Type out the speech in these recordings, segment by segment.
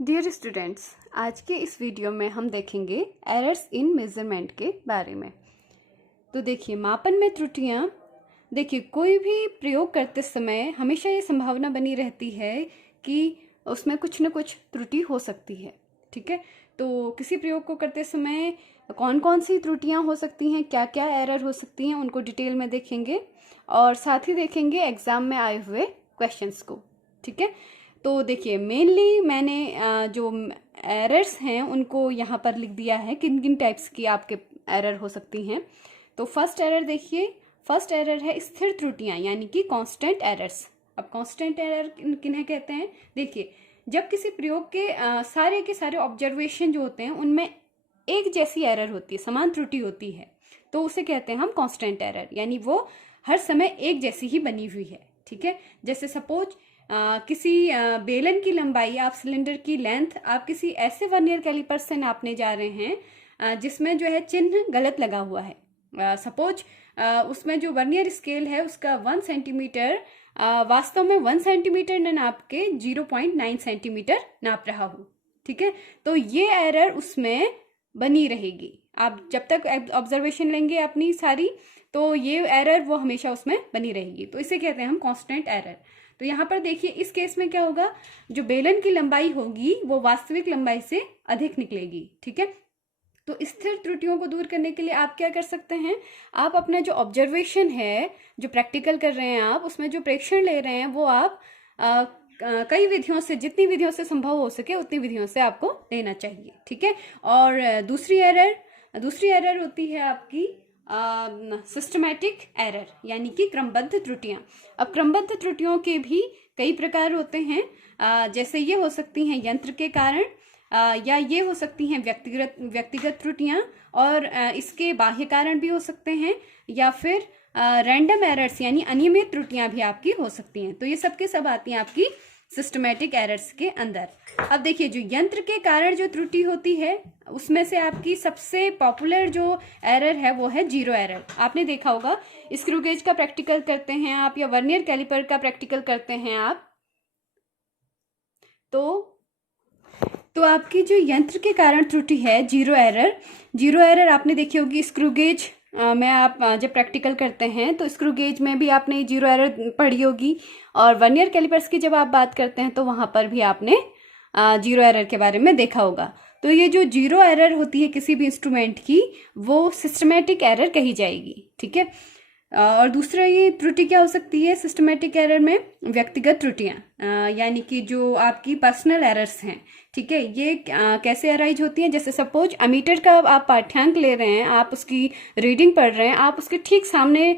Dear students, आज के इस वीडियो में हम देखेंगे एरर्स इन मेजरमेंट के बारे में। तो देखिए, मापन में त्रुटियां। देखिए, कोई भी प्रयोग करते समय हमेशा ये संभावना बनी रहती है कि उसमें कुछ न कुछ त्रुटि हो सकती है। ठीक है, तो किसी प्रयोग को करते समय कौन कौन सी त्रुटियां हो सकती हैं, क्या क्या एरर हो सकती हैं, उनको डिटेल में देखेंगे और साथ ही देखेंगे एग्जाम में आए हुए क्वेश्चंस को। ठीक है, तो देखिए, मेनली मैंने जो एरर्स हैं उनको यहाँ पर लिख दिया है, किन किन टाइप्स की आपके एरर हो सकती हैं। तो फर्स्ट एरर देखिए, फर्स्ट एरर है स्थिर त्रुटियां यानी कि कांस्टेंट एरर्स। अब कांस्टेंट एरर किन्हें कहते हैं? देखिए, जब किसी प्रयोग के सारे ऑब्जर्वेशन जो होते हैं उनमें एक जैसी एरर होती है, समान त्रुटि होती है, तो उसे कहते हैं हम कांस्टेंट एरर, यानी वो हर समय एक जैसी ही बनी हुई है। ठीक है, जैसे सपोज किसी बेलन की लंबाई, आप सिलेंडर की लेंथ आप किसी ऐसे वर्नियर कैलिपर से नापने जा रहे हैं जिसमें जो है चिन्ह गलत लगा हुआ है। सपोज उसमें जो वर्नियर स्केल है उसका 1 सेंटीमीटर वास्तव में 1 सेंटीमीटर न नाप के 0.9 सेंटीमीटर नाप रहा हो। ठीक है, तो ये एरर उसमें बनी रहेगी। आप जब तक ऑब्जर्वेशन लेंगे अपनी सारी, तो ये एरर वो हमेशा उसमें बनी रहेगी। तो इसे कहते हैं हम कांस्टेंट एरर। तो यहाँ पर देखिए, इस केस में क्या होगा, जो बेलन की लंबाई होगी वो वास्तविक लंबाई से अधिक निकलेगी। ठीक है, तो स्थिर त्रुटियों को दूर करने के लिए आप क्या कर सकते हैं, आप अपना जो ऑब्जर्वेशन है, जो प्रैक्टिकल कर रहे हैं आप, उसमें जो प्रेक्षण ले रहे हैं वो आप कई विधियों से, जितनी विधियों से संभव हो सके उतनी विधियों से आपको लेना चाहिए। ठीक है, और दूसरी एरर होती है आपकी सिस्टमैटिक एरर यानी कि क्रमबद्ध त्रुटियां। अब क्रमबद्ध त्रुटियों के भी कई प्रकार होते हैं, जैसे ये हो सकती हैं यंत्र के कारण, या ये हो सकती हैं व्यक्तिगत त्रुटियां, और इसके बाह्य कारण भी हो सकते हैं, या फिर रैंडम एरर्स यानी अनियमित त्रुटियां भी आपकी हो सकती हैं। तो ये सब के सब आती हैं आपकी सिस्टमैटिक एरर्स के अंदर। अब देखिए, जो यंत्र के कारण जो त्रुटि होती है उसमें से आपकी सबसे पॉपुलर जो एरर है वो है जीरो एरर। आपने देखा होगा, स्क्रू गेज का प्रैक्टिकल करते हैं आप या वर्नियर कैलिपर का प्रैक्टिकल करते हैं आप, तो आपकी जो यंत्र के कारण त्रुटि है जीरो एरर आपने देखी होगी स्क्रू गेज में। आप जब प्रैक्टिकल करते हैं तो स्क्रू गेज में भी आपने जीरो एरर पढ़ी होगी, और वर्नियर कैलिपर्स की जब आप बात करते हैं तो वहां पर भी आपने जीरो एरर के बारे में देखा होगा। तो ये जो जीरो एरर होती है किसी भी इंस्ट्रूमेंट की, वो सिस्टमैटिक एरर कही जाएगी। ठीक है, और दूसरा ये त्रुटि क्या हो सकती है सिस्टमैटिक एरर में? व्यक्तिगत त्रुटियां, यानी कि जो आपकी पर्सनल एरर्स हैं। ठीक है, ये कैसे अराइज होती हैं? जैसे सपोज अमीटर का आप पाठ्यांक ले रहे हैं, आप उसकी रीडिंग पढ़ रहे हैं, आप उसके ठीक सामने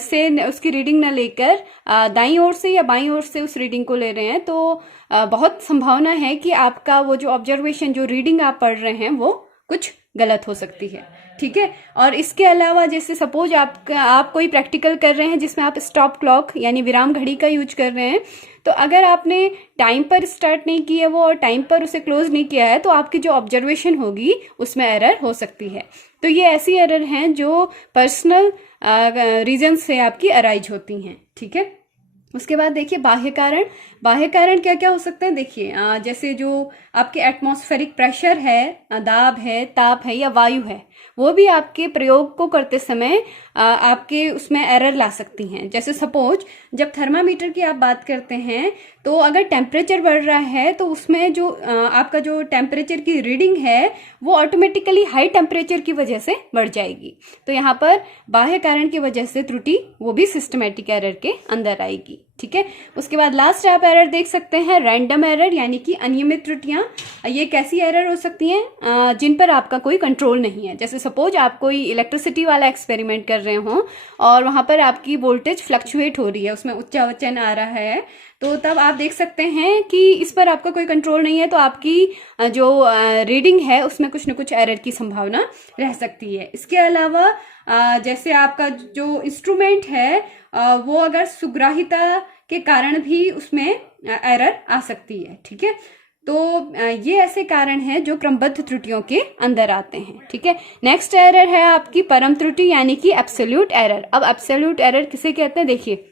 से उसकी रीडिंग न लेकर दाईं ओर से या बाईं ओर से उस रीडिंग को ले रहे हैं, तो बहुत संभावना है कि आपका वो जो ऑब्जर्वेशन, जो रीडिंग आप पढ़ रहे हैं वो कुछ गलत हो सकती है। ठीक है, और इसके अलावा जैसे सपोज आप कोई प्रैक्टिकल कर रहे हैं जिसमें आप स्टॉप क्लॉक यानी विराम घड़ी का यूज कर रहे हैं, तो अगर आपने टाइम पर स्टार्ट नहीं किया वो और टाइम पर उसे क्लोज नहीं किया है, तो आपकी जो ऑब्जर्वेशन होगी उसमें एरर हो सकती है। तो ये ऐसी एरर हैं जो पर्सनल रीजन से आपकी अराइज होती हैं। ठीक है, उसके बाद देखिए बाह्य कारण क्या क्या हो सकते हैं? देखिए, जैसे जो आपके एटमॉस्फेरिक प्रेशर है, दाब है, ताप है या वायु है, वो भी आपके प्रयोग को करते समय आपके उसमें एरर ला सकती हैं। जैसे सपोज जब थर्मामीटर की आप बात करते हैं, तो अगर टेम्परेचर बढ़ रहा है तो उसमें जो आपका जो टेम्परेचर की रीडिंग है वो ऑटोमेटिकली हाई टेम्परेचर की वजह से बढ़ जाएगी। तो यहाँ पर बाह्य कारण की वजह से त्रुटि वो भी सिस्टमैटिक एरर के अंदर आएगी। ठीक है, उसके बाद लास्ट आप एरर देख सकते हैं रैंडम एरर यानी कि अनियमित त्रुटियां। ये कैसी एरर हो सकती हैं? जिन पर आपका कोई कंट्रोल नहीं है। जैसे सपोज आप कोई इलेक्ट्रिसिटी वाला एक्सपेरिमेंट कर रहे हो और वहां पर आपकी वोल्टेज फ्लक्चुएट हो रही है, उसमें उच्चा वचन आ रहा है, तो तब आप देख सकते हैं कि इस पर आपका कोई कंट्रोल नहीं है, तो आपकी जो रीडिंग है उसमें कुछ न कुछ एरर की संभावना रह सकती है। इसके अलावा जैसे आपका जो इंस्ट्रूमेंट है वो अगर सुग्राहिता के कारण भी उसमें एरर आ सकती है। ठीक है, तो ये ऐसे कारण हैं जो क्रमबद्ध त्रुटियों के अंदर आते हैं। ठीक है, नेक्स्ट एरर है आपकी परम त्रुटि यानी कि एब्सोल्यूट एरर। अब एब्सोल्यूट एरर किसे कहते हैं? देखिए,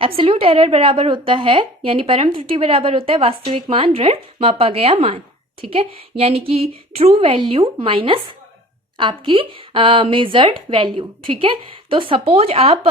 एब्सोल्यूट एरर बराबर होता है, यानी परम त्रुटि बराबर होता है वास्तविक मान ऋण मापा गया मान, ठीक है, यानी कि ट्रू वैल्यू माइनस आपकी मेजर्ड वैल्यू, ठीक है। तो सपोज आप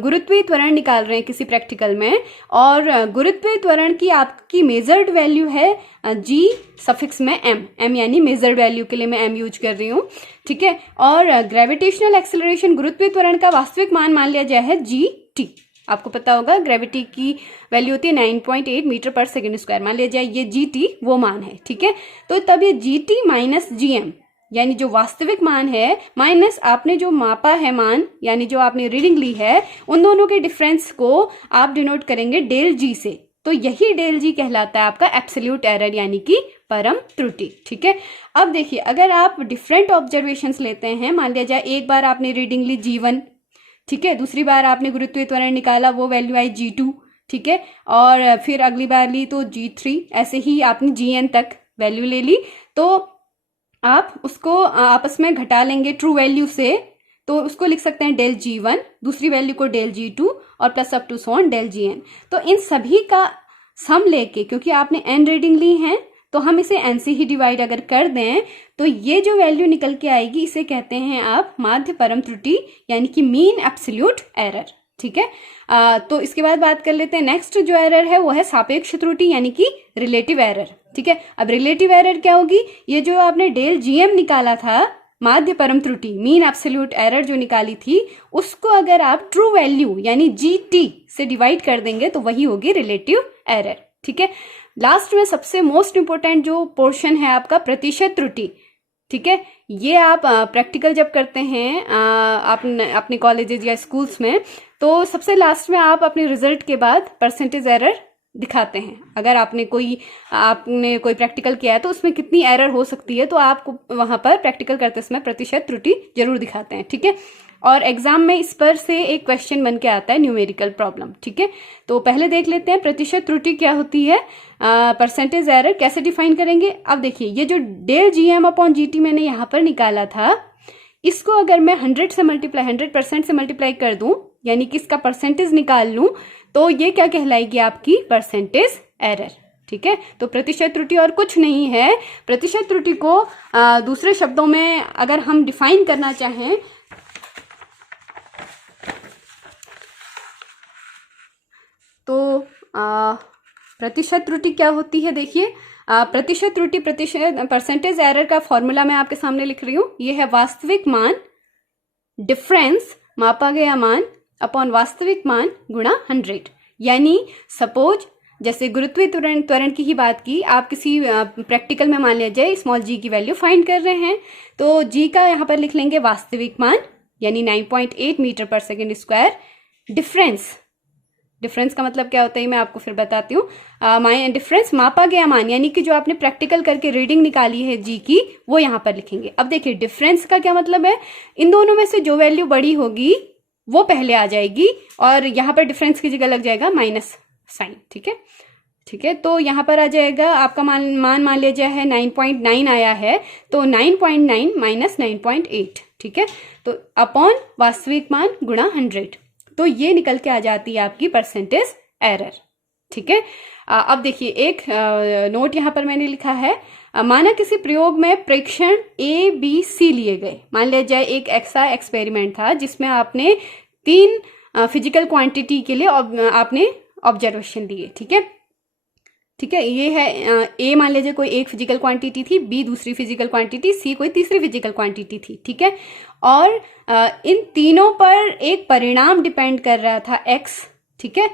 गुरुत्वीय त्वरण निकाल रहे हैं किसी प्रैक्टिकल में, और गुरुत्वीय त्वरण की आपकी मेजर्ड वैल्यू है जी सफिक्स में एम यानी मेजर्ड वैल्यू के लिए मैं एम यूज कर रही हूँ, ठीक है। और ग्रेविटेशनल एक्सेलरेशन गुरुत्वीय त्वरण का वास्तविक मान लिया जाए है जी टी। आपको पता होगा ग्रेविटी की वैल्यू होती है 9.8 मीटर पर सेकेंड स्क्वायर, मान लिया जाए ये जी टी वो मान है, ठीक है। तो तब ये G T minus G M यानी जो वास्तविक मान है माइनस आपने जो मापा है मान यानी जो आपने रीडिंग ली है, उन दोनों के डिफरेंस को आप डिनोट करेंगे डेल जी से। तो यही डेल जी कहलाता है आपका एब्सोल्यूट एरर यानी कि परम त्रुटि, ठीक है। अब देखिए अगर आप डिफरेंट ऑब्जर्वेशंस लेते हैं, मान लिया जाए एक बार आपने रीडिंग ली जी1, ठीक है, दूसरी बार आपने गुरुत्वीय त्वरण निकाला वो वैल्यू आई जी2, ठीक है, और फिर अगली बार ली तो जी3, ऐसे ही आपने जीएन तक वैल्यू ले ली, तो आप उसको आपस में घटा लेंगे ट्रू वैल्यू से, तो उसको लिख सकते हैं डेल जी1, दूसरी वैल्यू को डेल जी2 और plus up to so on del GN. तो इन सभी का सम लेके, क्योंकि आपने एन रीडिंग ली है तो हम इसे एन से ही डिवाइड अगर कर दें तो ये जो वैल्यू निकल के आएगी इसे कहते हैं आप माध्य परम त्रुटि यानी कि मीन एब्सोल्यूट एरर, ठीक है। तो इसके बाद बात कर लेते हैं नेक्स्ट जो एरर है वो है सापेक्ष त्रुटि यानी कि रिलेटिव एरर, ठीक है। अब रिलेटिव एरर क्या होगी, ये जो आपने डेल जीएम निकाला था माध्य परम त्रुटि मीन एब्सोल्यूट एरर जो निकाली थी, उसको अगर आप ट्रू वैल्यू यानी जीटी से डिवाइड कर देंगे तो वही होगी रिलेटिव एरर, ठीक है। लास्ट में सबसे मोस्ट इंपोर्टेंट जो पोर्शन है आपका प्रतिशत त्रुटि, ठीक है। ये आप प्रैक्टिकल जब करते हैं अपने कॉलेजेस या स्कूल्स में, तो सबसे लास्ट में आप अपने रिजल्ट के बाद परसेंटेज एरर दिखाते हैं। अगर आपने कोई प्रैक्टिकल किया है तो उसमें कितनी एरर हो सकती है, तो आपको वहां पर प्रैक्टिकल करते समय प्रतिशत त्रुटि जरूर दिखाते हैं, ठीक है। और एग्जाम में इस पर से एक क्वेश्चन बन के आता है न्यूमेरिकल प्रॉब्लम, ठीक है। तो पहले देख लेते हैं प्रतिशत त्रुटि क्या होती है, परसेंटेज एरर कैसे डिफाइन करेंगे। अब देखिए ये जो डेल जीएम अपॉन जीटी मैंने यहाँ पर निकाला था, इसको अगर मैं 100% से मल्टीप्लाई कर दूं यानी कि इसका परसेंटेज निकाल लूं, तो ये क्या कहलाएगी आपकी परसेंटेज एरर, ठीक है। तो प्रतिशत त्रुटि और कुछ नहीं है। प्रतिशत त्रुटि को दूसरे शब्दों में अगर हम डिफाइन करना चाहें तो प्रतिशत त्रुटि क्या होती है, देखिए प्रतिशत त्रुटि परसेंटेज एरर का फॉर्मूला मैं आपके सामने लिख रही हूं। ये है वास्तविक मान डिफरेंस मापा गया मान अपॉन वास्तविक मान गुणा 100। यानी सपोज जैसे गुरुत्वीय त्वरण की ही बात की, आप किसी प्रैक्टिकल में मान लिया जाए स्मॉल जी की वैल्यू फाइंड कर रहे हैं, तो जी का यहाँ पर लिख लेंगे वास्तविक मान यानी 9.8 मीटर पर सेकेंड स्क्वायर। डिफरेंस का मतलब क्या होता है मैं आपको फिर बताती हूँ। डिफरेंस मापा गया मान यानी कि जो आपने प्रैक्टिकल करके रीडिंग निकाली है जी की, वो यहाँ पर लिखेंगे। अब देखिए डिफरेंस का क्या मतलब है, इन दोनों में से जो वैल्यू बड़ी होगी वो पहले आ जाएगी और यहाँ पर डिफरेंस की जगह लग जाएगा माइनस साइन, ठीक है, ठीक है। तो यहाँ पर आ जाएगा आपका मान लिया जाए है 9.9 आया है, तो 9.9 माइनस 9.8, ठीक है। तो अपॉन वास्तविक मान गुणा 100, तो ये निकल के आ जाती है आपकी परसेंटेज एरर, ठीक है। अब देखिए एक नोट यहाँ पर मैंने लिखा है, माना किसी प्रयोग में प्रेक्षण ए बी सी लिए गए। मान लिया जाए एक ऐसा एक्सपेरिमेंट था जिसमें आपने 3 फिजिकल क्वांटिटी के लिए आपने ऑब्जर्वेशन लिए, ठीक है, ठीक है। ये है ए मान लीजिए कोई एक फिजिकल क्वांटिटी थी, बी दूसरी फिजिकल क्वांटिटी, सी कोई तीसरी फिजिकल क्वांटिटी थी, ठीक है। और इन तीनों पर एक परिणाम डिपेंड कर रहा था एक्स, ठीक है।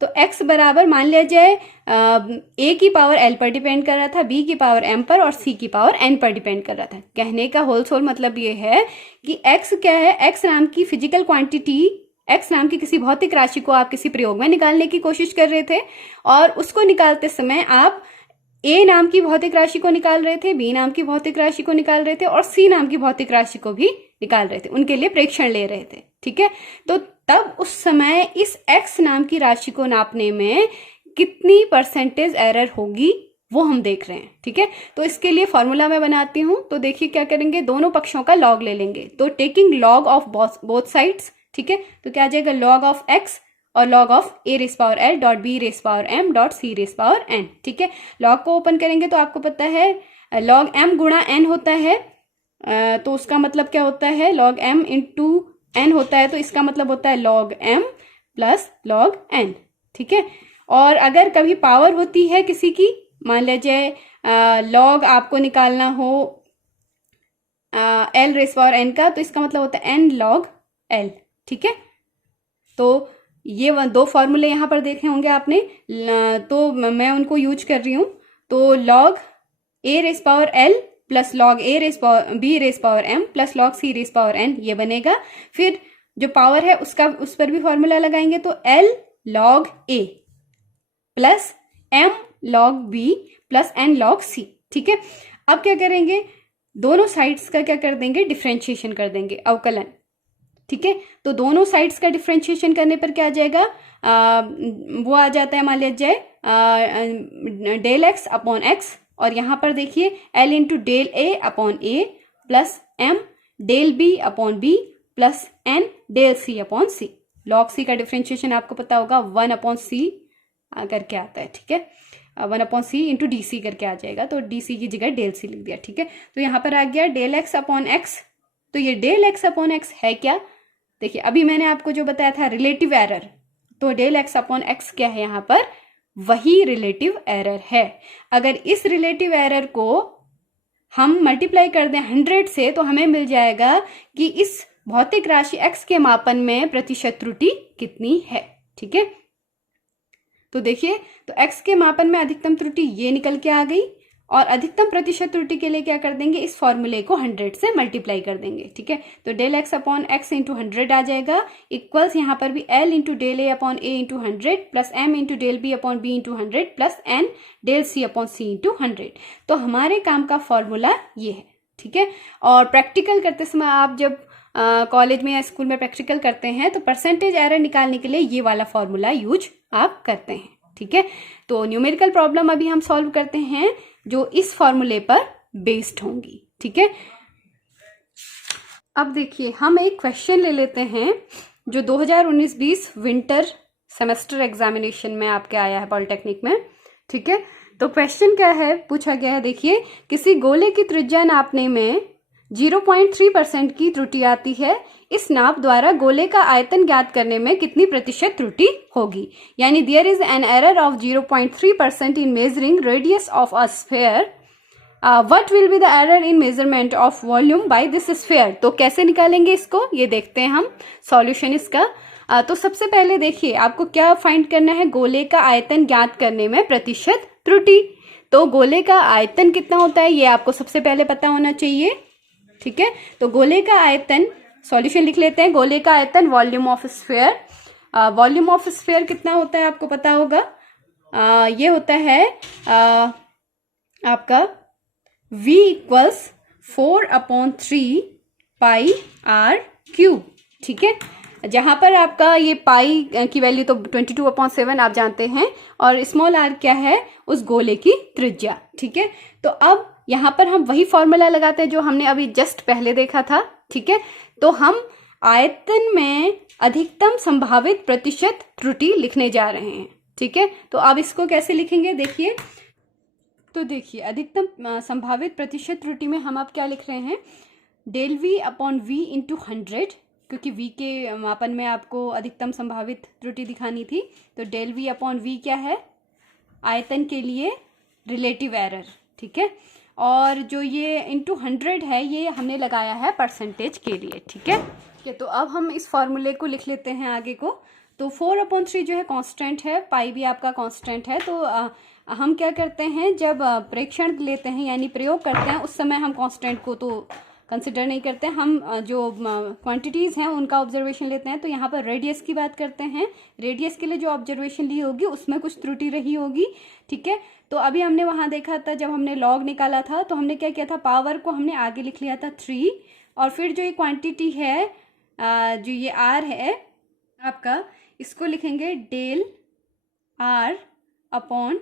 तो x बराबर मान लिया जाए a की पावर l पर डिपेंड कर रहा था, b की पावर m पर और c की पावर n पर डिपेंड कर रहा था। कहने का होल सोल मतलब ये है कि x क्या है, x नाम की फिजिकल क्वांटिटी, x नाम की किसी भौतिक राशि को आप किसी प्रयोग में निकालने की कोशिश कर रहे थे और उसको निकालते समय आप a नाम की भौतिक राशि को निकाल रहे थे, b नाम की भौतिक राशि को निकाल रहे थे और c नाम की भौतिक राशि को भी निकाल रहे थे, उनके लिए प्रेक्षण ले रहे थे, ठीक है। तो तब उस समय इस x नाम की राशि को नापने में कितनी परसेंटेज एरर होगी वो हम देख रहे हैं, ठीक है। तो इसके लिए फॉर्मूला मैं बनाती हूं। तो देखिए क्या करेंगे, दोनों पक्षों का लॉग ले लेंगे, तो taking log of both sides, ठीक है। तो क्या आ जाएगा लॉग ऑफ x और log of a raise power l dot b raise power m dot c raise power n। ठीक है, log को ओपन करेंगे तो आपको पता है log m गुणा n होता है, तो उसका मतलब क्या होता है, log m इंटू n होता है, तो इसका मतलब होता है log m plus log n। ठीक है, और अगर कभी पावर होती है किसी की, मान लीजिए log आपको निकालना हो l रेस पावर n का, तो इसका मतलब होता है n log l। ठीक है, तो ये दो फॉर्मूले यहाँ पर देखे होंगे आपने, तो मैं उनको यूज कर रही हूँ। तो log a raise power l plus log a raise power b raise power m plus log c raise power n, ये बनेगा। फिर जो पावर है उसका उस पर भी फॉर्मूला लगाएंगे, तो l log a plus m log b plus n log c। ठीक है, अब क्या करेंगे, दोनों साइड्स का क्या कर देंगे, डिफ्रेंशिएशन कर देंगे, अवकलन। ठीक है, तो दोनों साइड्स का डिफ्रेंशिएशन करने पर क्या आ जाएगा, वो आ जाता है, मान लीजिए डेल एक्स अपॉन एक्स, और यहाँ पर देखिए l into del A upon A plus m del B upon B plus n del C upon C. Log C का डिफ्रेंशिएशन आपको पता होगा 1 अपॉन सी करके आता है। ठीक है, 1 upon C into D C करके आ जाएगा, तो डी सी की जगह डेल सी लिख दिया। ठीक है, तो यहाँ पर आ गया डेल एक्स अपॉन एक्स। तो ये डेल एक्स अपॉन एक्स है क्या, देखिए अभी मैंने आपको जो बताया था रिलेटिव एरर, तो डेल एक्स अपॉन एक्स क्या है, यहाँ पर वही रिलेटिव एरर है। अगर इस रिलेटिव एरर को हम मल्टीप्लाई कर दें 100 से, तो हमें मिल जाएगा कि इस भौतिक राशि x के मापन में प्रतिशत त्रुटि कितनी है। ठीक है, तो देखिए, तो x के मापन में अधिकतम त्रुटि ये निकल के आ गई, और अधिकतम प्रतिशत त्रुटि के लिए क्या कर देंगे, इस फॉर्मूले को 100 से मल्टीप्लाई कर देंगे। ठीक है, तो del X upon X into 100 आ जाएगा, इक्वल्स यहाँ पर भी l into del A upon A into 100 plus m into del B upon B into 100 plus n del C upon C into 100। तो हमारे काम का फॉर्मूला ये है। ठीक है, और प्रैक्टिकल करते समय आप जब कॉलेज में या स्कूल में प्रैक्टिकल करते हैं, तो परसेंटेज एरर निकालने के लिए ये वाला फॉर्मूला यूज आप करते हैं। ठीक है, तो न्यूमेरिकल प्रॉब्लम अभी हम सॉल्व करते हैं जो इस फॉर्मूले पर बेस्ड होंगी। ठीक है, अब देखिए हम एक क्वेश्चन ले लेते हैं जो 2019-20 विंटर सेमेस्टर एग्जामिनेशन में आपके आया है पॉलिटेक्निक में। ठीक है, तो क्वेश्चन क्या है, पूछा गया है, देखिए किसी गोले की त्रिज्या नापने में 0.3% की त्रुटि आती है, इस नाप द्वारा गोले का आयतन ज्ञात करने में कितनी प्रतिशत त्रुटि होगी। यानी there is an error of 0.3% in measuring radius of a sphere, what will be the error in measurement of volume by this sphere. तो कैसे निकालेंगे इसको, ये देखते हैं हम सॉल्यूशन इसका। तो सबसे पहले देखिए आपको क्या फाइंड करना है, गोले का आयतन ज्ञात करने में प्रतिशत त्रुटि। तो गोले का आयतन कितना होता है ये आपको सबसे पहले पता होना चाहिए। ठीक है, तो गोले का आयतन, सॉल्यूशन लिख लेते हैं, गोले का आयतन volume of sphere. Volume of sphere कितना होता है आपको पता होगा, ये होता है आपका v equals 4/3 pi r cube. ठीक है, जहां पर आपका ये पाई की वैल्यू तो 22/7 आप जानते हैं, और स्मॉल आर क्या है, उस गोले की त्रिज्या। ठीक है, तो अब यहां पर हम वही फॉर्मूला लगाते हैं जो हमने अभी जस्ट पहले देखा था। ठीक है, तो हम आयतन में अधिकतम संभावित प्रतिशत त्रुटि लिखने जा रहे हैं। ठीक है, तो अब इसको कैसे लिखेंगे देखिए, तो देखिए अधिकतम संभावित प्रतिशत त्रुटि में हम अब क्या लिख रहे हैं, del V upon V into 100, क्योंकि v के मापन में आपको अधिकतम संभावित त्रुटि दिखानी थी। तो डेल वी अपॉन वी क्या है, आयतन के लिए रिलेटिव एरर। ठीक है, और जो ये इंटू 100 है ये हमने लगाया है परसेंटेज के लिए। ठीक है, तो अब हम इस फॉर्मूले को लिख लेते हैं आगे को। तो 4/3 जो है कांस्टेंट है, पाई भी आपका कांस्टेंट है। तो हम क्या करते हैं, जब प्रेक्षण लेते हैं यानी प्रयोग करते हैं, उस समय हम कांस्टेंट को तो कंसिडर नहीं करते, हम जो क्वांटिटीज़ हैं उनका ऑब्जर्वेशन लेते हैं। तो यहाँ पर रेडियस की बात करते हैं, रेडियस के लिए जो ऑब्जर्वेशन ली होगी उसमें कुछ त्रुटि रही होगी। ठीक है, तो अभी हमने वहाँ देखा था, जब हमने लॉग निकाला था तो हमने क्या किया था, पावर को हमने आगे लिख लिया था 3, और फिर जो ये क्वांटिटी है, जो ये आर है आपका, इसको लिखेंगे del r upon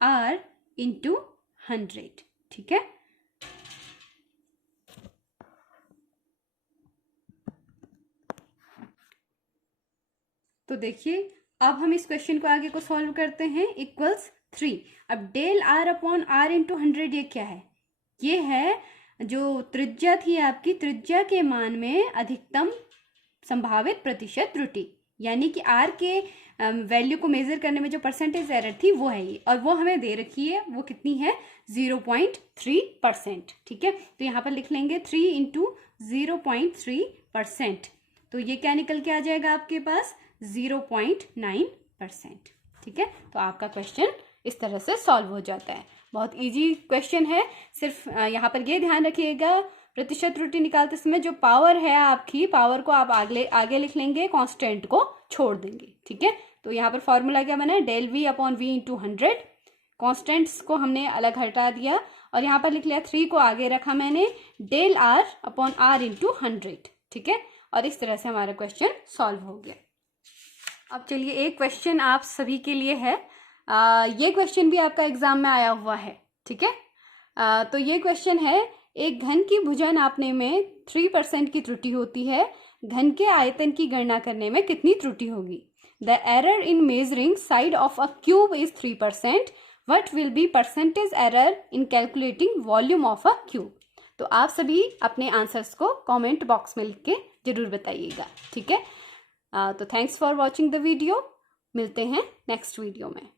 r into 100। ठीक है, तो देखिए अब हम इस क्वेश्चन को आगे को सॉल्व करते हैं। इक्वल्स 3। अब del r upon r into 100 ये क्या है? ये है जो त्रिज्या थी आपकी, त्रिज्या के मान में अधिकतम संभावित प्रतिशत त्रुटि, यानी कि आर के वैल्यू को मेजर करने में जो परसेंटेज एरर थी वो है ये, और वो हमें दे रखी है, वो कितनी है? 0.3%। ठीक है, तो यहाँ पर लिख लेंगे 3 इंटू 0.3%, तो ये क्या निकल के आ जाएगा आपके पास? 0.9%। ठीक है, तो आपका क्वेश्चन इस तरह से सॉल्व हो जाता है। बहुत इजी क्वेश्चन है। सिर्फ यहाँ पर ये ध्यान रखिएगा, प्रतिशत त्रुटि निकालते समय जो पावर है आपकी, पावर को आप आगे लिख लेंगे, कांस्टेंट को छोड़ देंगे। ठीक है, तो यहाँ पर फॉर्मूला क्या बना है? Del V upon V into 100। Constants को हमने अलग हटा दिया और यहाँ पर लिख लिया 3 को आगे रखा मैंने, del r upon r into 100। ठीक है, और इस तरह से हमारा क्वेश्चन सॉल्व हो गया। अब चलिए एक क्वेश्चन आप सभी के लिए है। ये क्वेश्चन भी आपका एग्जाम में आया हुआ है। ठीक है, तो ये क्वेश्चन है, एक घन की भुजा नापने में 3% की त्रुटि होती है, घन के आयतन की गणना करने में कितनी त्रुटि होगी? The error in measuring side of a cube is 3%. What will be percentage error in calculating volume of a cube? तो आप सभी अपने आंसर्स को कमेंट बॉक्स में लिख के जरूर बताइएगा। ठीक है, तो thanks for watching the video. मिलते हैं नेक्स्ट वीडियो में।